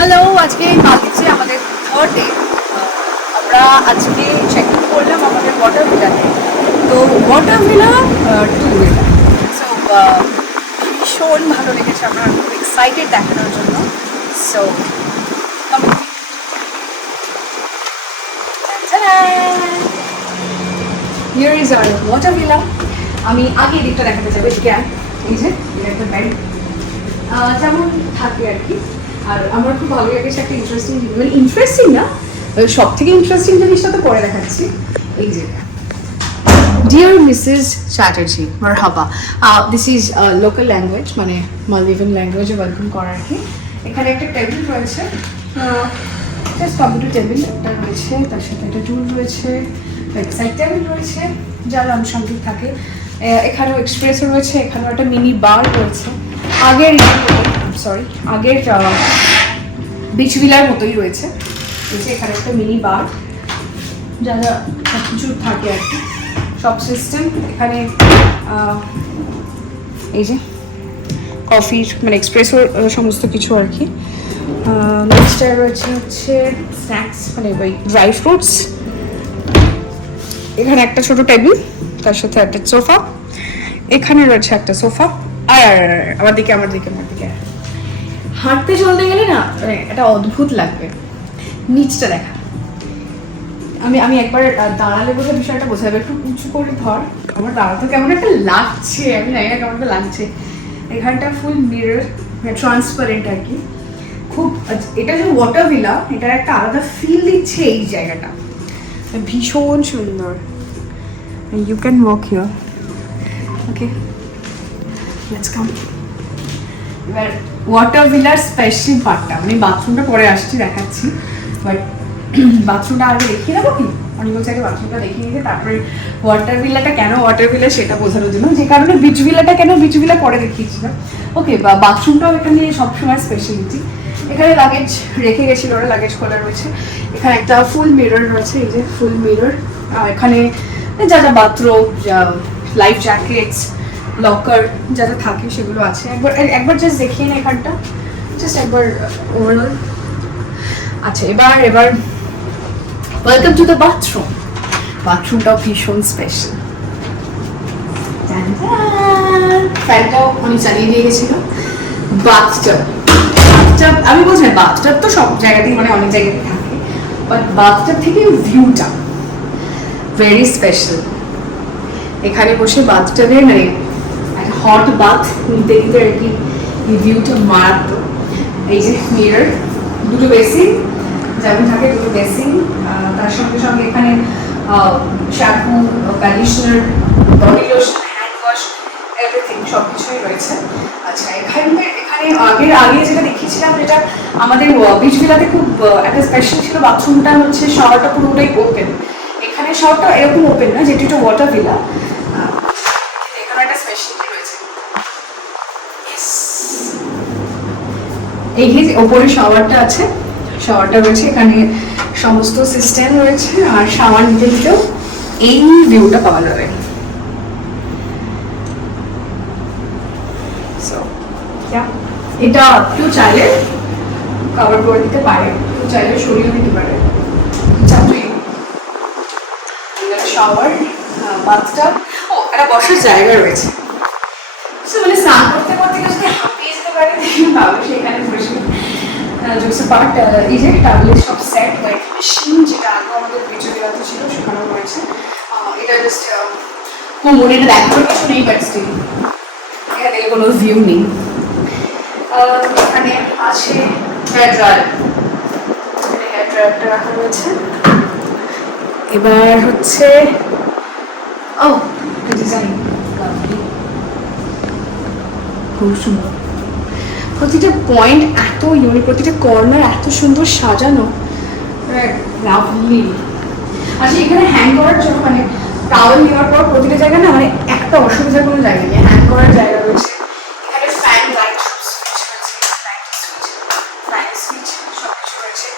Hello, আজকে মালদ্বীপে আমাদের থার্ড ডে। আমরা আজকে চেক ইন করলাম আমাদের ওয়াটার ভিলাতে। তো ওয়াটার ভিলা টু এটা, সো ভীষণ ভালো লেগেছে, আমরা খুব এক্সাইটেড দেখানোর জন্য। So here is our water villa. আমি আগে এদিকটা দেখাতে চাইবো, এদিকে এই যে এটা একটা বেড যেমন থাকে আর কি। আর আমার খুব ভালো লেগেছে একটা ইন্টারেস্টিং জিনিস, মানে ইন্টারেস্টিং না, সব থেকে ইন্টারেস্টিং জিনিসটা তো পরে দেখাচ্ছি। এই যে ডিয়ার মিসেস চ্যাটার্জি মারহাবা, দিস ইজ লোকাল ল্যাঙ্গুয়েজ, মানে মালদ্বীপিয়ান ল্যাঙ্গুয়েজে ওয়েলকাম করা আর কি। এখানে একটা টেবিল রয়েছে, জাস্ট কম্পিউটার টেবিল একটা রয়েছে, তার সাথে একটা টুল রয়েছে, সাইড টেবিল রয়েছে যার আনুষঙ্গিক থাকে। এখানেও এক্সপ্রেসও রয়েছে, এখানেও একটা মিনি বার রয়েছে। আগের আগের বিচ ভিলার মতোই রয়েছে। এই যে এখানে একটা মিনি বার, যা যা সব কিছু থাকে আর কি, সব সিস্টেম এখানে। এই যে কফি মানে এক্সপ্রেসোর সমস্ত কিছু আর কি। নেক্সট রয়েছে হচ্ছে স্ন্যাক্স, মানে ওই ড্রাই ফ্রুটস। এখানে একটা ছোট টেবিল, তার সাথে একটা সোফা। এখানে রয়েছে একটা সোফা। আর আমার দিকে হাঁটতে চলতে গেলে না মানে এটা অদ্ভুত লাগবে। নিচটা দেখা, আমি একবার দাঁড়ালে বোঝা বিষয়টা বোঝাবে। একটু উঁচু করে ধর, আমার দাঁড়াতে কেমন একটা লাগছে, আমি জানি না কেমন একটা লাগছে। এখানটা ফুল মিরর, ট্রান্সপারেন্ট আর কি। খুব এটা যে ওয়াটার ভিলা, এটার একটা আলাদা ফিল দিচ্ছে এই জায়গাটা, ভীষণ সুন্দর। You can walk here, okay let's come. এবার ওয়াটার ভিলার স্পেশাল পার্টটা, মানে বাথরুমটা পরে আসছি দেখাচ্ছি, বাট বাথরুমটা আগে দেখিয়ে দেবো কি? অনেক বলছে আগে বাথরুমটা দেখিয়ে নিতে, তারপরে ওয়াটার ভিলাটা কেন ওয়াটার ভিলা সেটা বোঝানোর জন্য, যে কারণে বিচ ভিলাটা কেন বিচ ভিলা পরে দেখিয়েছিলাম। ওকে, বাথরুমটাও এখানে সবসময় স্পেশালিটি। এখানে লাগেজ রেখে গেছিল, ওরা লাগেজ খোলা রয়েছে। এখানে একটা ফুল মিরর রয়েছে, এই যে ফুল মিরর। এখানে যা যা বাথরুম, যা লাইফ জ্যাকেটস, লকার যা যা থাকে সেগুলো আছে। একবার জাস্ট দেখিয়ে না এখানটা, জাস্ট একবার ওভারঅল। আচ্ছা, এবার ওয়েলকাম টু দ্য বাথরুম। বাথরুমটাও ভীষণ স্পেশাল। ফ্যানটাও আমি চালিয়ে দিয়ে গেছিল। বাথটাব, আমি বলছি না বাথটাব তো সব জায়গাতেই, মানে অনেক জায়গাতেই থাকে, বাট বাথটাব থেকে ভিউটা ভেরি স্পেশাল। এখানে বসে বাথটাবে মানে হট বাথ নিতে নিতে আর কি এই ভিউটা মারাত্মক। এই যে মিরর, দুটো বেসিন যেমন থাকে, দুটো বেসিন, তার সঙ্গে সঙ্গে এখানে shampoo, conditioner, body lotion, hand wash, everything সব কিছুই রয়েছে। আচ্ছা, এখানে আগে যেটা দেখিয়েছিলাম, যেটা আমাদের বিচ ভিলাতে খুব একটা স্পেশাল ছিল, বাথরুমটা হচ্ছে শাওয়ারটা পুরোটাই ওপেন। এখানে শাওয়ারটা এরকম ওপেন না, যেটি একটা ওয়াটার ভিলা, এখানে একটা স্পেশালিটি রয়েছে। এই যে ওপরে শাওয়ারটা আছে, শাওয়ারটা রয়েছে এখানে, সমস্ত সিস্টেম রয়েছে। আর শাওয়ার নিতে নিতেও এই ভিউটা পাওয়া যাবে। এটা কেউ চাইলে কভার করে দিতে পারে, কেউ চাইলে সরিয়ে দিতে পারে। শাওয়ার, বাথটাব, ও একটা বসার জায়গা রয়েছে। মানে স্নান করতে করতে যদি হাঁপিয়ে যেতে পারে তাহলে সেখানে বসে পার্ট। এই যে টাবলেট সব সেট, ওয়েট মেশিন, যেটা আগে আমাদের বিচে দেওয়াতে ছিল সেখানেও রয়েছে। এটা জাস্ট মনে এটা দেখানোর কিছু নেই, বাট স্টিল এখানে কোনো ভিউ নেই। এখানে আছে হেয়ার ড্রায়ার, হেয়ার ড্রায়ারটা রাখা রয়েছে। এবার হচ্ছে ডিজাইন খুব সুন্দর, প্রতিটা পয়েন্ট এত ইউনিক, প্রতিটা কর্নার এত সুন্দর সাজানো, লাভলি। আচ্ছা, এখানে হ্যাং করার জন্য মানে টাওয়েল নেওয়ার পর প্রতিটা জায়গায় না, মানে একটা অসুবিধার কোনো জায়গা নেই, হ্যাং করার জায়গা রয়েছে। এখানে ফ্যান, লাইট সুইচ রয়েছে, ফ্যান সুইচ সব কিছু রয়েছে।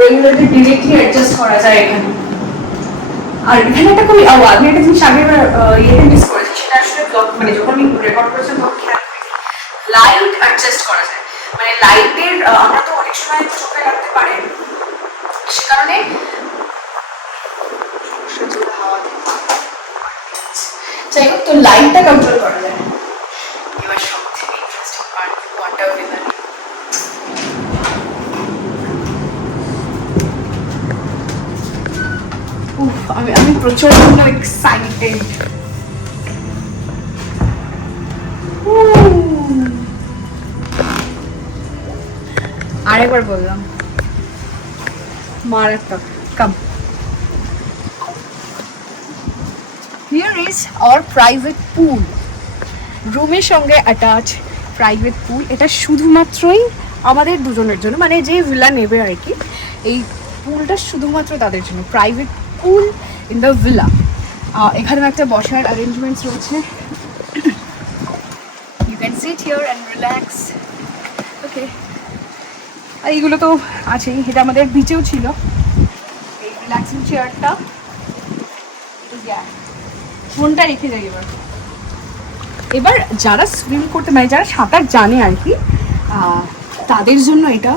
রেগুলেটর ডিরেক্টলি অ্যাডজাস্ট করা যায় এখানে। আর এখানে একটা খুবই আমি একটা জিনিস আগে ইয়েতে মিস করেছি, সেটা আসলে মানে যখন আমি রেকর্ড করেছিলাম তখন খেয়াল করেছি, লাইট অ্যাডজাস্ট করা যায়। মানে লাইটের আমরা তো অনেক সময় চোখে লাগতে পারে, সে কারণে যাই হোক, তো লাইটটা কন্ট্রোল করা যায়। এবার সব থেকে ইন্টারেস্টিং পার্ট, ওয়াটার ভিলা। আমি প্রচন্ড এক্সাইটেড। আরেকবার বললাম মারাত্মক। কাম, হিয়ার ইজ আওয়ার প্রাইভেট পুল, রুমের সঙ্গে অ্যাটাচ প্রাইভেট পুল। এটা শুধুমাত্রই আমাদের দুজনের জন্য, মানে যে ভিলা নেবে আর কি, এই পুলটা শুধুমাত্র তাদের জন্য, private pool in the villa. এখানে একটা বসার অ্যারেঞ্জমেন্টস রয়েছে, you can sit here and relax. Okay, আর এইগুলো তো আছেই, এটা আমাদের বিচেও ছিল এই রিল্যাক্সিং চেয়ারটা। ফোনটা রেখে যাই। এবার যারা সুইম করতে, মানে যারা সাঁতার জানে আর কি, তাদের জন্য এটা।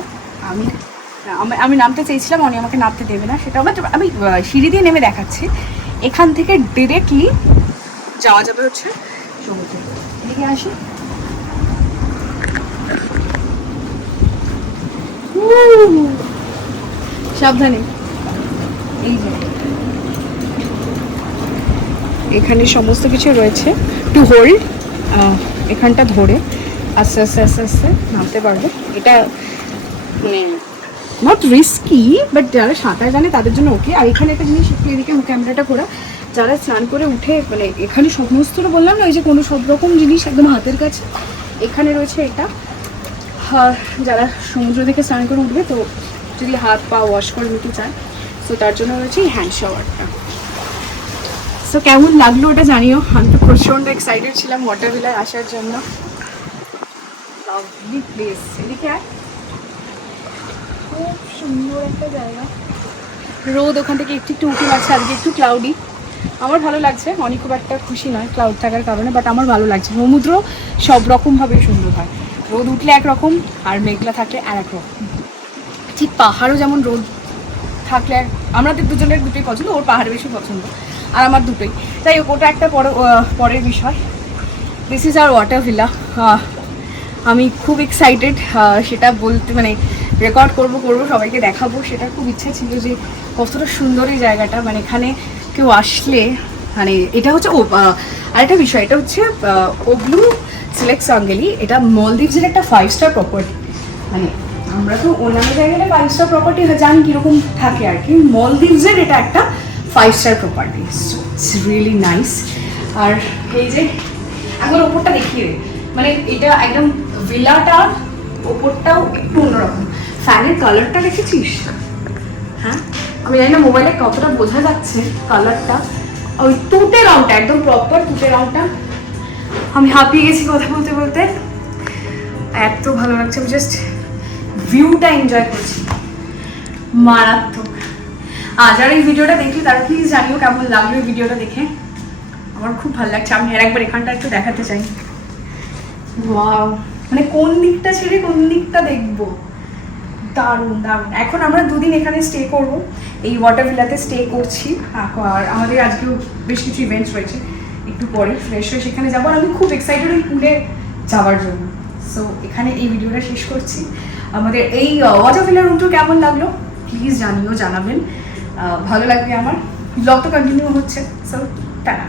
আমি নামতে চেয়েছিলাম, উনি আমাকে নামতে দেবে না, সেটা আমি সিঁড়ি দিয়ে নেমে দেখাচ্ছি। এখান থেকে ডিরেক্টলি যাওয়া যাবে হচ্ছে সমুদ্রে। এদিকে আসি, সাবধানে। এই যে এখানে সমস্ত কিছু রয়েছে টু হোল্ড, এখানটা ধরে আস্তে আস্তে আস্তে আস্তে নামতে পারবে। এটা মানে নট রিস্কি, বাট যারা সাঁতার জানে তাদের জন্য ওকে। আর এখানে একটা জিনিস, এদিকে ক্যামেরাটা ঘোরা, যারা স্নান করে উঠে, মানে এখানে সমস্তটা বললাম না, ওই যে কোনো সব রকম জিনিস একদম হাতের কাছে। এখানে রয়েছে এটা, যারা সমুদ্র থেকে স্নান করে উঠবে, তো যদি হাত পা ওয়াশ করে নিতে চায়, তো তার জন্য রয়েছে এই হ্যান্ড শাওয়ারটা। সো কেমন লাগলো ওটা জানিও। আমি তো প্রচণ্ড এক্সাইটেড ছিলাম ওয়াটার ভিলায় আসার জন্য। লাভলি প্লেস, এদিকে আর খুব সুন্দর একটা জায়গা। রোদ ওখান থেকে একটু একটু উঠে লাগছে, আজকে একটু ক্লাউডি। আমার ভালো লাগছে, অনেক খুব একটা খুশি নয় ক্লাউড থাকার কারণে, বাট আমার ভালো লাগছে। সমুদ্র সব রকমভাবে সুন্দর হয়, রোদ উঠলে একরকম আর মেঘলা থাকলে আর এক রকম। ঠিক পাহাড়ও যেমন রোদ থাকলে, আমাদের দুজনের দুটোই পছন্দ, ওর পাহাড় বেশি পছন্দ আর আমার দুটোই। তাই ওটা একটা পরের বিষয়। This is our water villa. আমি খুব এক্সাইটেড সেটা বলতে, মানে রেকর্ড করব সবাইকে দেখাবো, সেটা খুব ইচ্ছা ছিল যে কতটা সুন্দর এই জায়গাটা। মানে এখানে কেউ আসলে, মানে এটা হচ্ছে আরেকটা বিষয়, এটা হচ্ছে ওব্লু সিলেক্ট সাঙ্গেলি। এটা মলদ্বীপসের একটা 5 স্টার প্রপার্টি। মানে আমরা তো অন্যান্য জায়গায় 5 স্টার প্রপার্টি জানি কীরকম থাকে আর কি, মলদ্বীপসের এটা একটা 5 star property. So it's really nice. আর এই যে এখন ওপরটা দেখিয়ে, মানে এটা একদম ভিলাটার ওপরটাও একটু অন্যরকম। ফ্যানের কালারটা দেখেছিস? হ্যাঁ, আমি জানি না মোবাইলে কতটা বোঝা যাচ্ছে কালারটা। ওই তুতে রংটা, একদম প্রপার তুতে রংটা। আমি হাঁপিয়ে গেছি কথা বলতে বলতে, এত ভালো লাগছে। আমি জাস্ট ভিউটা এনজয় করছি, মারাত্মক। যারা এই ভিডিওটা দেখলি তারা প্লিজ জানিও কেমন লাগলো এই ভিডিওটা দেখে। আমার খুব ভালো লাগছে, আমি একবার এখানটা একটু দেখাতে চাই। ওয়াও, মানে কোন দিকটা ছেড়ে কোন দিকটা দেখবো, দারুণ দারুণ। এখন আমরা 2 দিন এখানে স্টে করবো, এই ওয়াটার ভিলাতে স্টে করছি। আর আমাদের আজকেও বেশ কিছু ইভেন্টস রয়েছে, একটু পরে ফ্রেশ হয়ে সেখানে যাবো। আর আমি খুব এক্সাইটেড ওই পুলে যাওয়ার জন্য। সো এখানে এই ভিডিওটা শেষ করছি। আমাদের এই ওয়াটার ভিলা রুমটা কেমন লাগলো প্লিজ জানিও, জানাবেন। ভালো লাগবে আমার। ব্লগ তো কন্টিনিউ হচ্ছে। So tata.